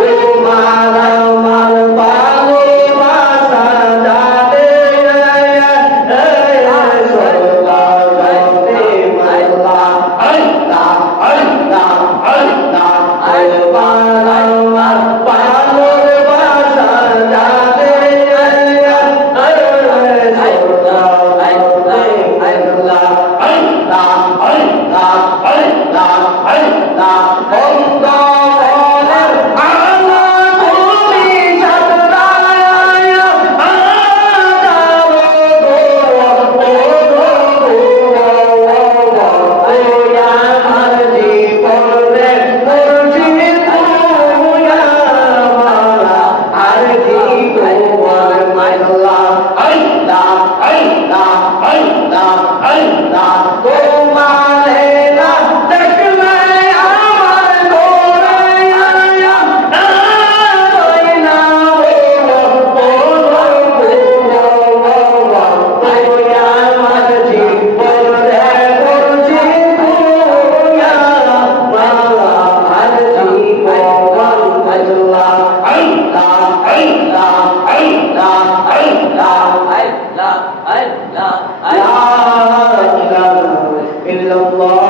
তোমার আমার ভালোবাসা জানে সর্বজগতে মাল্লা আল্লাহ আল্লাহ আল্লাহ তোমার আমার ভালোবাসা জানে সর্বজগতে মাল্লা আল্লাহ আল্লাহ আল্লাহ আল্লাহ অন্তরের আলো তুমি সাতরায় আমার জীবনে মুর্শিদ তুইয়া আর জীবন মাল্লা আল্লাহ আল্লাহ আল্লাহ আল্লাহ তোমারে না দেখলে আমার গোরে Allah